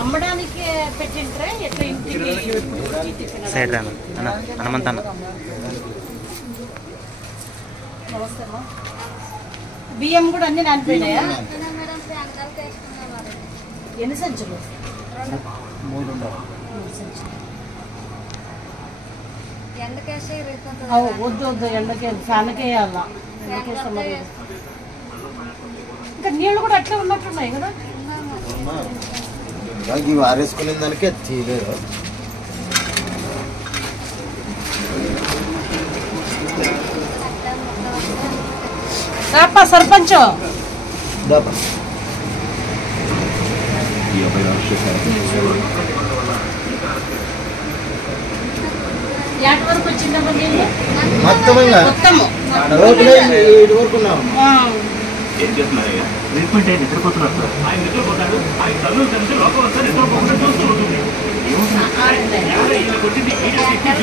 అమ్మడానికి పెట్టింట్రే ఎట్లా ఇంటికి సైడ్ రాను అన్న హనుమంత్ అన్న. బియ్యం కూడా అన్ని నానిపోయినాయా? ఎన్ని సంచులు? 3 వద్దు వద్దు, ఎండకే ఫ్యాన్కేయాలా. ఇంకా నీళ్ళు కూడా అట్లే ఉన్నట్టున్నాయి కదా. ఇవి ఆరేసుకునే దానికే తీయలేదు. సర్పంచ్ యాట్ వరకు వచ్చిందమ్మా నీళ్ళు? మొత్తము ఏం చేస్తున్నారు? ట్రీట్మెంట్ అయ్యి నిద్రపోతున్నారు సార్. ఆయన నిద్రపోతాడు. ఆయన తల్లు తెలిసి లోపల వస్తే నిద్రపోకుండా చూస్తూ ఉంటుంది. కొట్టింది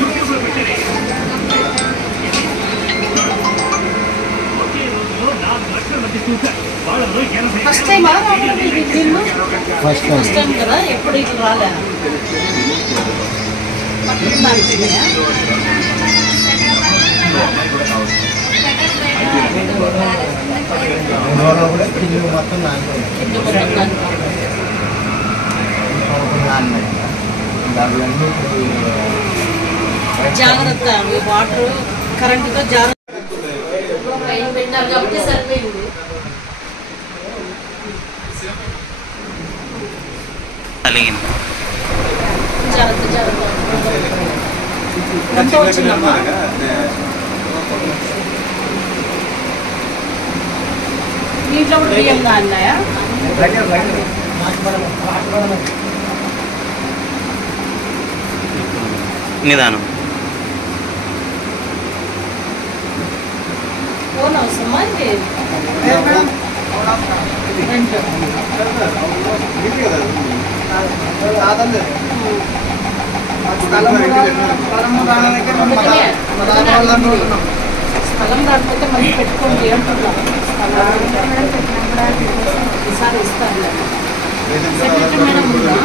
యూట్యూబ్ లో పెట్టారు. ఒకే రోజులో 4 లక్షల మంది చూశారు. వాళ్ళలో 80 ఫస్ట్ టైం కదా, ఎప్పుడు ఇట్లా రాలే. జాగ్రత్త, వాటర్ కరెంటుతో జాగ్రత్త పెట్టారు కాబట్టి సరిపోయింది. జాగ్రత్త జాగ్రత్త. ఎంత వచ్చిందమ్మా? నీటిలో కూడా బియ్యం అన్నాయా? నిదానం. ఫోన్ అవసరమా? స్థలం రాకపోతే మళ్ళీ పెట్టుకోండి అంటున్నాం. ఈసారి ఇస్తారు. సెక్రటరీ మేడం ఉందా?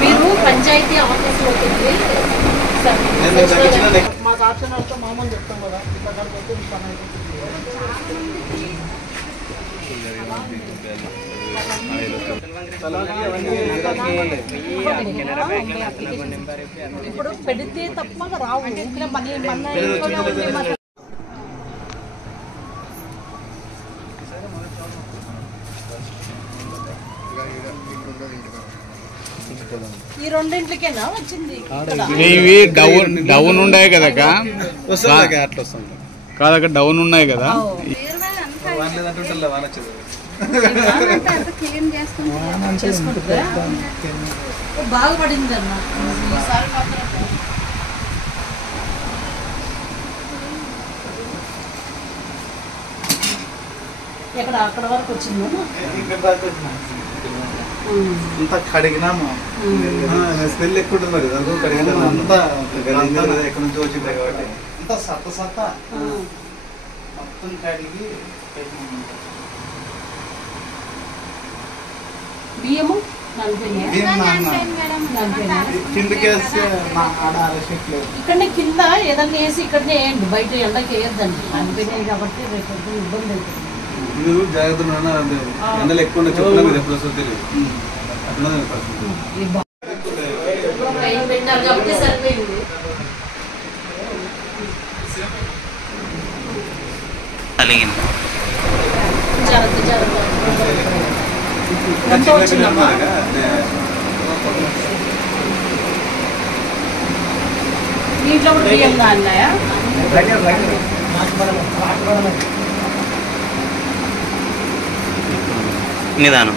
మీరు పంచాయతీ ఆఫీస్లోకి వెళ్ళి మాకు ఆప్షన్ వస్తే మామూలు చెప్తాం కదా. ఇప్పుడు పెడితే తప్ప రావు. ఈ రెండింటికేనా వచ్చింది? డౌన్ ఉన్నాయి కదా కాదక్క, డౌన్ ఉన్నాయి కదా. బాగా పడింది అన్న. ఎక్కడ అక్కడ వరకు వచ్చిందా? అంతా కడిగినాము. స్మెల్ ఎక్కువ ఉంటుంది మరి. అంతా ఎక్కడి నుంచి వచ్చింది కాబట్టి అంతా సత్త మొత్తం కడిగి బియ్యము ఇక్కడనే కింద ఏదన్నా వేసి ఇక్కడనే వేయండి. బయట ఎండకి వేయద్దండి. అనిపోయినాయి కాబట్టి రేపు ఇబ్బంది అవుతుంది. మీరు జాగ్రత్తగా ఎండలు ఎక్కువ చెప్పినా మీరు ఎప్పుడు వస్తుంది తెలియదు. పెట్టారు కాబట్టి సరిపోయింది. జాగ్రత్త జాగ్రత్త. ఎంత వచ్చిందమ్మా? నీటిలో కూడా బియ్యం అన్నాయా? నిదానం.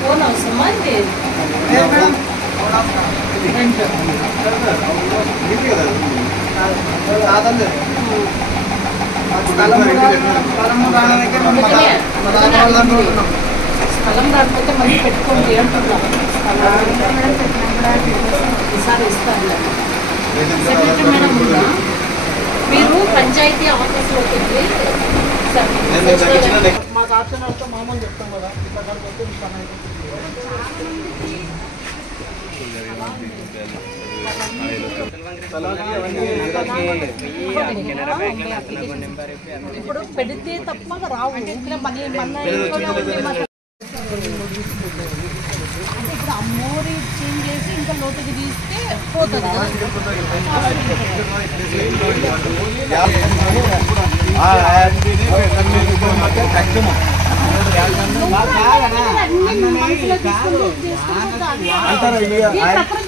ఫోన్ అవసరమా? స్థలం రాకపోతే మళ్ళీ పెట్టుకోండి అంటున్నాం. ఈసారి ఇస్తారు. సెక్రటరీ మేడం ఉందా? మీరు పంచాయతీ ఆఫీస్లోకి వెళ్ళి మా తాతతో మామూలు చెప్తాం కదా ఇప్పుడు పెడితే తప్ప రావు. మన ఇప్పుడు అమ్మోరి చేంజ్ చేసి ఇంకా లోతుకి తీస్తే పోతుంది కదా.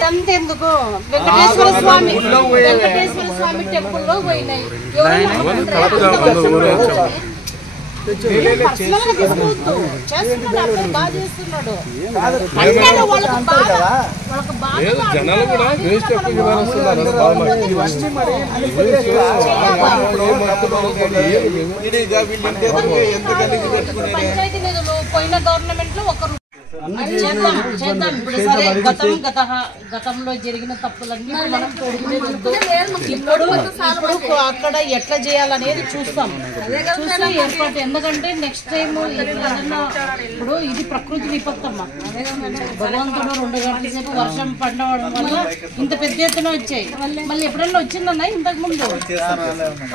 అంతెందుకు వెంకటేశ్వర స్వామి టెంపుల్లో పోయినాయి. చేస్తున్నాడు వాళ్ళకి పంచాయతీ నిధులు పోయిన గవర్నమెంట్ లో ఒకరు చేద్దాం. ఇప్పుడు సరే గతంలో జరిగిన తప్పులన్నీ మనం తోడుకునేది. ఇప్పుడు అక్కడ ఎట్లా చేయాలనేది చూస్తాం. ఏర్పాటు ఎందుకంటే నెక్స్ట్ టైం ఏదన్నా ఇప్పుడు ఇది ప్రకృతి విపత్తమ్మ. భగవంతుడు 2 గంటల సేపు వర్షం పడడం వల్ల ఇంత పెద్ద ఎత్తున వచ్చాయి. మళ్ళీ ఎప్పుడన్నా వచ్చిందన్నా ఇంతకు ముందు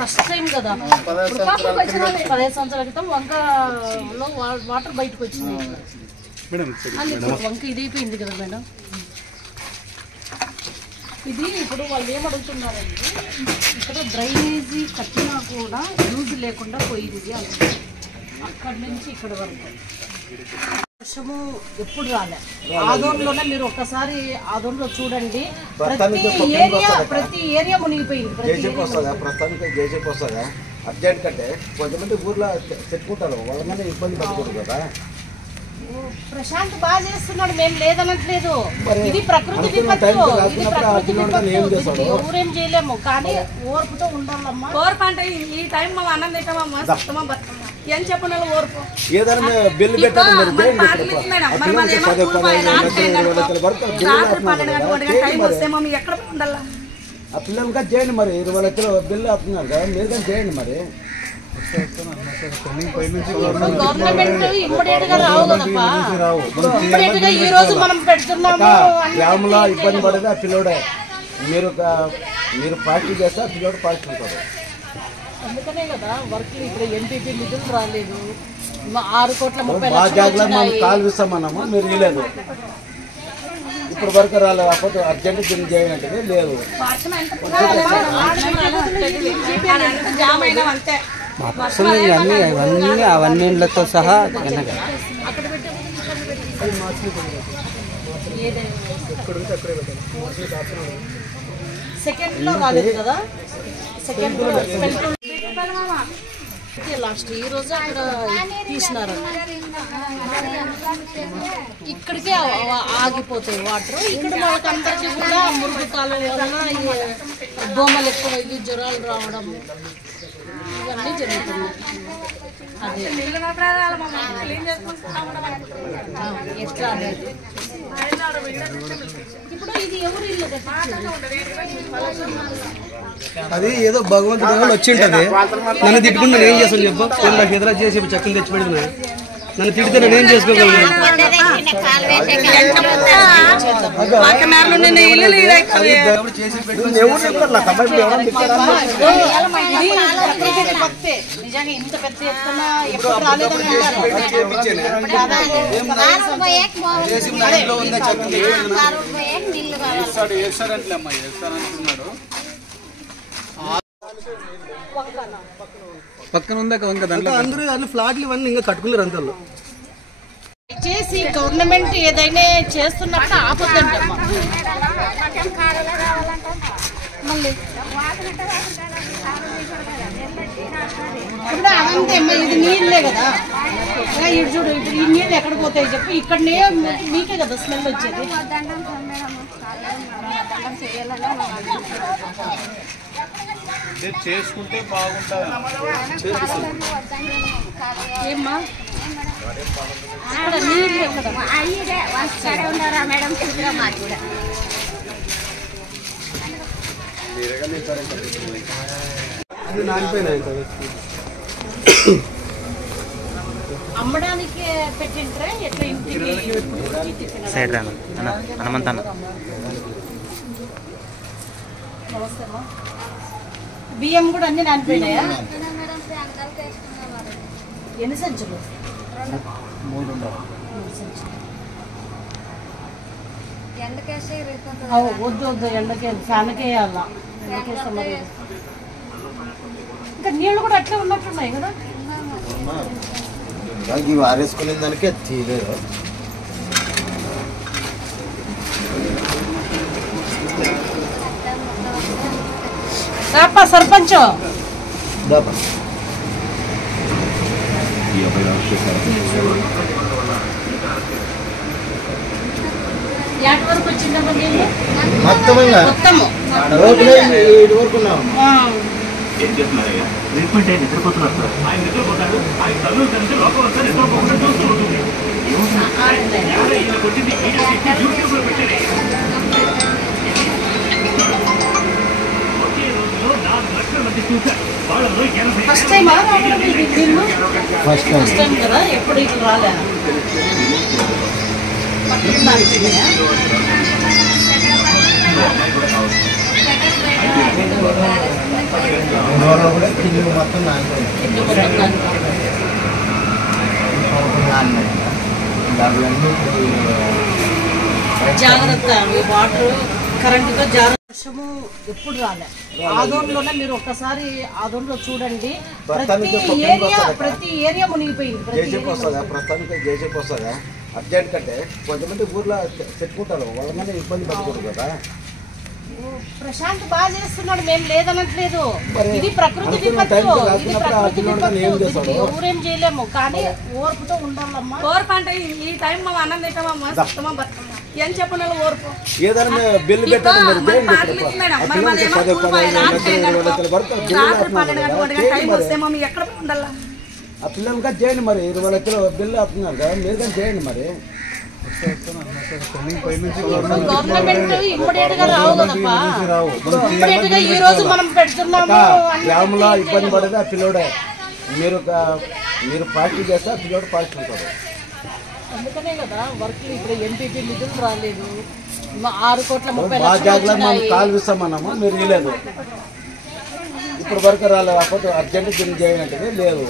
ఫస్ట్ టైం కదా. 15 సంవత్సరాల క్రితం వంకలో వాటర్ బయటకు వచ్చింది. వంక ఇదైపోయింది కదా మేడం. ఇది ఇప్పుడు వాళ్ళు ఏమడుగుతున్నారంటే ఇక్కడ డ్రైనేజీ కట్టినా కూడా యూజ్ లేకుండా పోయింది అంటున్నారు. అక్కడి నుంచి ఇక్కడ వరకు వర్షము ఎప్పుడు రాలే. ఆదోన్లోనే మీరు ఒక్కసారి ఆదోన్లో చూడండి, ప్రతి ఏరియా మునిగిపోయింది. అర్జెంట్ కంటే కొంతమంది ఊర్లో చెప్పుకుంటారు, వాళ్ళ మీద ఇబ్బంది పడకూడదు కదా. ప్రశాంత్ బాగా చేస్తున్నాడు, మేము లేదనట్లేదు. ఇది ప్రకృతి విపత్తు, ఎవరేం చేయలేము. కానీ ఓర్పుతో ఉండాలమ్మా. ఓర్పు అంటే ఈ టైం మా అన్నం తింటామమ్మా, సత్తమా బతుకమ్మా ఏం చెప్పిన ఓర్పు. ఏదైనా బిల్లు పెట్టాలి రాత్రి 12 టైం వస్తే మమ్మీ ఎక్కడ ఉండాలా? ఆ పిల్లలుగా చేయండి మరి. 20 లక్షల బిల్లు అవుతున్నారు కదా, మీరు కానీ చేయండి మరి. గవర్నమెంట్ ఇమ్మీడియట్ గా రావు కదప్పా. ఇమ్మీడియట్ గా ఈ రోజు మనం పెడుతున్నాము. గ్రామంలో ఇబ్బంది పడేది ఆ పిల్లోడే. మీరు పార్టీ చేస్తే ఆ పిల్లోడు పార్టీ ఉంటాడు. అందుకనే కదా వర్క్. ఇప్పుడు ఎంపీపీ నిధులు రాలేదు. 6,30,00,000 కాలు ఇస్తామన్నాము, మీరు ఇవ్వలేదు. ఇప్పుడు వరకు రాలేదు. అప్పుడు అర్జెంట్ దీన్ని చేయాలంటే లేదు. అవన్నీళ్ళతో సహా సెకండ్ లో రాలేదు కదా. సెకండ్ లో లాస్ట్ ఈ రోజు అక్కడ తీసినారు. ఇక్కడికే ఆగిపోతాయి వాటర్. ఇక్కడ వాళ్ళకి అందరికీ కూడా మురుగు కాలం వలన దోమలు ఎక్కువ, జ్వరాలు రావడం ఇవన్నీ జరుగుతున్నాయి. అదే ఎట్లా అనేది ఇప్పుడు ఇది ఎవరు ఇల్లు అది ఏదో భగవంతుడు వచ్చి ఉంటుంది. నన్ను తిట్టుకుంటే నేను ఏం చేస్తాను చెప్పు. నాకు ఎదురా చేసి చెక్కలు తెచ్చి పెడుతున్నా. నన్ను తిడితే నేను ఏం చేసుకోగలను? నిజంగా ఇంత పెద్ద ఎత్తున ఎప్పుడు రాలేదని పక్కన ఉందా అందరూ అన్ని ఫ్లాట్లు ఇవన్నీ ఇంకా కట్టుకున్నారు అంతలో. చేసి గవర్నమెంట్ ఏదైనా చేస్తున్నప్పుడు ఆపొద్దంటమ్మా. మళ్ళీ ఇప్పుడు అదంతే అమ్మా, ఇది నీళ్ళే కదా. ఇటు చూడు, ఇప్పుడు ఈ నీళ్ళు ఎక్కడ పోతాయి చెప్పు. ఇక్కడనే మీకే కదా స్మెల్ వచ్చేది. చేసుకుంటే బాగుంటుంది. ఏమ్మా ఇక్కడ నీళ్ళు ఎక్కడ? ఉన్నారా మేడం? మాకు కూడా అది నానిపోయినాయి కదా. అమ్మడానికి పెట్టింట్రే ఎట్లా ఇంటికి సైడ్ రాను అన్న హనుమంత్ అన్న. నమస్తే. బియ్యం కూడా అన్ని నానిపోయినాయా? ఎన్ని సంచులు? 3 వద్దు వద్దు, ఎండకే ఫ్యాన్కేయాల. ఇంకా నీళ్ళు కూడా అట్లే ఉన్నట్టున్నాయి కదా. ఇవి ఆరేసుకునే దానికే తీయలేదు. రాపా సర్పంచ్. యాటి వరకు వచ్చిందమ్మా నీళ్ళు? మొత్తము ఏం చేస్తున్నారయ్యా? ట్రీట్మెంట్ అయ్యి నిద్రపోతున్నారు సార్. ఆయన నిద్రపోతాడు, ఆయన తల్లు కలిసి లోపల వస్తే నిద్రపోకుండా చూస్తూ ఉంటుంది. కొట్టింది యూట్యూబ్ లో పెట్టారు. ఒకే రోజులో 4 లక్షల మంది చూశారు. వాళ్ళలో 80 ఫస్ట్ టైం ఫస్ట్ టైం కదా, ఎప్పుడు ఇట్లా రాలే. జాగ్రత్త, వాటర్ కరెంటుతో జాగ్రత్త. వర్షము ఎప్పుడు రాలే. ఆదోన్లోనే మీరు ఒక్కసారి ఆదోన్లో చూడండి, ప్రతి ఏరియా మునిగిపోయింది. ప్రస్తుతానికి జేసీపీ వస్తుందా అర్జెంట్ కంటే కొంతమంది ఊర్లో చెప్పుకుంటారు, వాళ్ళ మీద ఇబ్బంది పడకూడదు కదా. ప్రశాంత్ బాగా చేస్తున్నాడు, మేము లేదనట్లేదు. ఇది ప్రకృతి విపత్తు, ఇది ప్రకృతి విపత్తు, ఎవరేం చేయలేము. కానీ ఓర్పుతో ఉండాలమ్మా. ఓర్పు అంటే ఈ టైం మా అన్నం తింటామమ్మా, సత్తమా బతుకమ్మా ఏం చెప్పిన ఓర్పు. ఏదైనా బిల్లు పెట్టాలి రాత్రి 12 టైం వస్తే మమ్మీ ఎక్కడ ఉండాలా? ఆ పిల్లలకి చేయండి మరి. 20 లక్షల బిల్లు అవుతున్నారు కదా, మీరు కానీ చేయండి మరి. గవర్నమెంట్ ఇమ్మీడియట్ గా రావు కదప్పా. ఇమ్మీడియట్ గా ఈ రోజు మనం పెడుతున్నాము. గ్రామంలో ఇబ్బంది పడేది ఆ పిల్లోడే. మీరు పార్టీ చేస్తే ఆ పిల్లోడు పార్టీ ఉంటాడు. అందుకనే కదా వర్క్. ఇప్పుడు ఎంపీపీ నిధులు రాలేదు, 6 కోట్ల 30 లక్షలు మనం కాల్ ఇస్తామన్నాము, మీరు ఇవ్వలేదు. ఇప్పుడు వరకు రాలేదు. అప్పుడు అర్జెంట్ దీన్ని చేయాలంటే లేదు.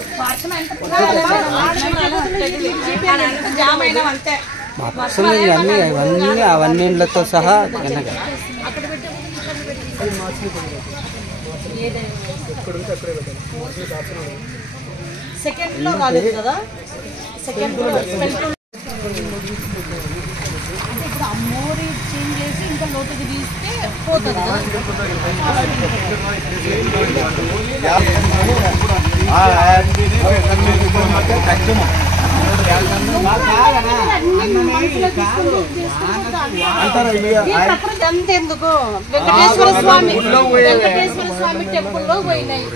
అవన్నీళ్ళతో సహా సెకండ్ లో రాలేదు కదా. సెకండ్ లో ఇప్పుడు అమ్మోరి చేంజ్ చేసి ఇంకా లోతుకి తీస్తే పోతుంది కదా. అంతెందుకు వెంకటేశ్వర స్వామి టెంపుల్ లో పోయినాయి.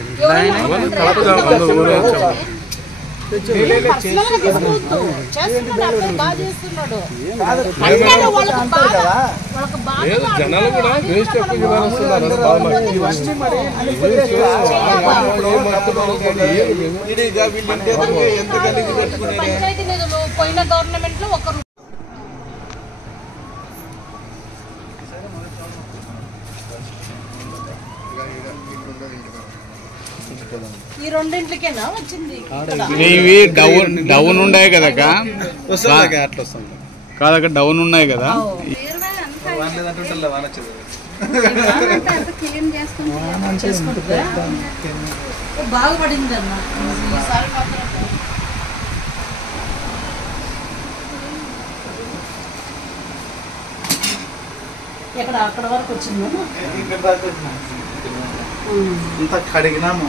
జనాలు కూడా వేస్ట్ ఎక్కువ పంచాయతీ నిధులు పోయిన గవర్నమెంట్ లో 1 రూపాయి. ఈ రెండింటికేనా వచ్చింది? ఇవి డౌన్ ఉన్నాయి కదా అట్లా వస్తుంది కాదక్క, డౌన్ ఉన్నాయి కదా. బాగుపడింది అన్న ఈసారి మాత్రం. ఎక్కడ అక్కడ వరకు వచ్చిందా? అంతా కడిగినాము.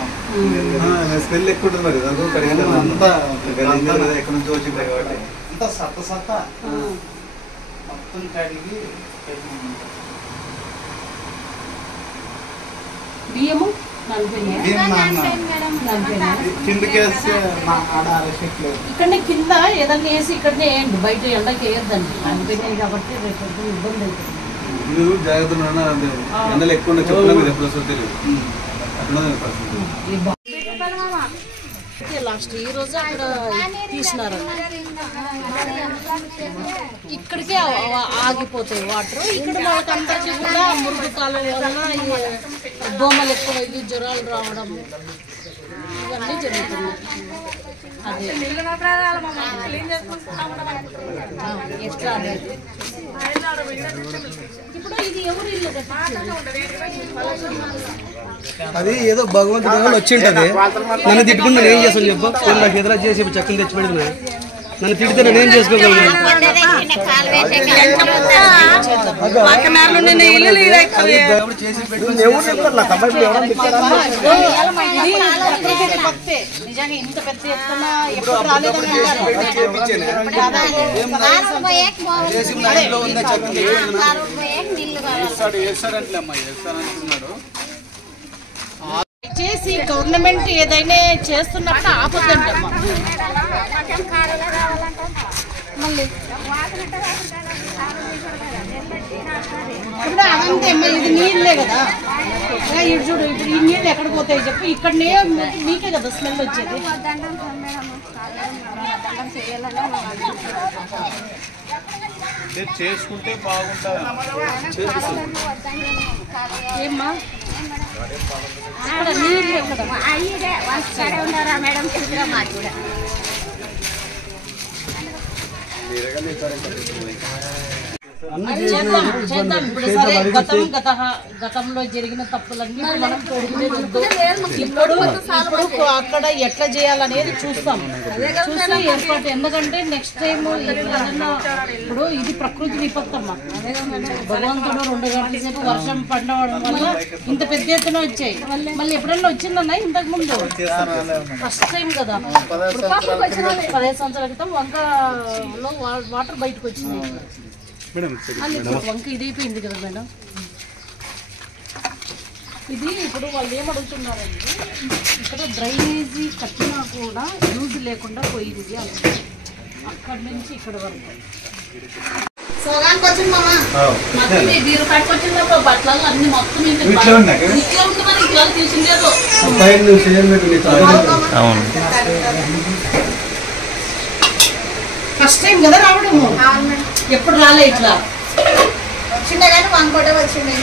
స్మెల్ ఎక్కువ ఉంటుంది మరి, దాంతో కడిగినాము. అంతా ఎక్కడి నుంచి వచ్చింది కాబట్టి అంతా సత్త మొత్తం కడిగి బియ్యము కిందకేస్తే ఇక్కడనే కింద ఏదన్నా వేసి ఇక్కడనే వేయండి, బయట ఎండకి వేయద్దండి. అనిపోయినాయి కాబట్టి రేపు ఇబ్బంది అవుతుంది. మీరు జాగ్రత్తగా ఎండలు ఎక్కువ చెప్పినా మీరు ఎప్పుడు వస్తుందో తెలియదు. లాస్ట్ ఈ రోజు అక్కడ తీసినారు, ఇక్కడికే ఆగిపోతాయి వాటర్. ఇక్కడ వాళ్ళకి అందరికీ కూడా మురుగు కాలం వలన ఈ దోమలు ఎక్కువ ఇది జ్వరాలు రావడం ఇవన్నీ జరుగుతున్నాయి. అదే ఎట్లా అనేది ఇప్పుడు ఇది ఎవరు ఇల్లు అది ఏదో భగవంతుడు వచ్చి ఉంటది. నన్ను తిట్టుకుంటే నేను ఏం చేస్తాను చెప్పు? నేను నాకు ఎదురా చేసి చక్కని తెచ్చి పెడినా నన్ను తిడితే నేను ఏం చేసుకోగలను? నిజంగా ఇంత పెద్ద ఎత్తున ఎప్పుడు రాలేదని చేసి గవర్నమెంట్ ఏదైనా చేస్తున్నప్పుడు ఆపొద్దంటమ్మా. మళ్ళీ ఇప్పుడు అదంతే అమ్మా, ఇది నీళ్ళే కదా. ఇటు చూడు, ఇప్పుడు ఈ నీళ్ళు ఎక్కడ పోతాయి చెప్పు? ఇక్కడనే మీకే కదా స్మెల్ వచ్చేది. చేసుకుంటే బాగుంటుంది. ఏమ్మా అక్కడ నీళ్ళు ఎక్కడ? చేద్దాం చేద్దాం. ఇప్పుడు సరే గతంలో జరిగిన తప్పులన్నీ మనం తోడుకునేది. ఇప్పుడు అక్కడ ఎట్లా చేయాలనేది చూస్తాం, చూసి ఏర్పాటు. ఎందుకంటే నెక్స్ట్ టైం ఏదన్నా ఇప్పుడు ఇది ప్రకృతి విపత్తమ్మ. భగవంతుడు 2 గంటల సేపు వర్షం పడడం వల్ల ఇంత పెద్ద ఎత్తున వచ్చాయి. మళ్ళీ ఎప్పుడన్నా వచ్చిందన్నా ఇంతకు ముందు ఫస్ట్ టైం కదా. 15 సంవత్సరాల క్రితం వంకలో వాటర్ బయటకు వచ్చింది. వంక ఇది అయిపోయింది కదా మేడం. ఇది ఇప్పుడు వాళ్ళు ఏమడుగుతున్నారంటే ఇక్కడ డ్రైనేజీ కట్టినా కూడా యూజ్ లేకుండా పోయింది అంటారు. అక్కడి నుంచి ఇక్కడ వరకు సోగానికి వచ్చింది మామ. మొత్తం మీరు పట్టుకొచ్చినప్పుడు బట్టలు అన్ని మొత్తం ఇట్లా ఉంటే మరి ఇట్లా తీసిందేదో. ఫస్ట్ టైం కదా రావడము, ఎప్పుడు రాలే ఇట్లా. వచ్చిండే కానీ వంకోటే వచ్చిండే.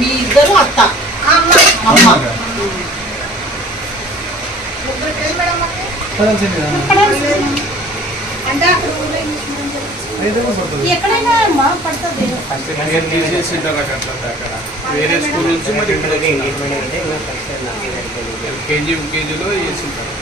మీ ఇద్దరు అత్త అమ్మ అంటే అక్కడ ఎక్కడైనా అమ్మా పడుతుంది. వేరే స్కూల్ నుంచి మరి ఎల్కేజీ యూకేజీలో వేసింటారు.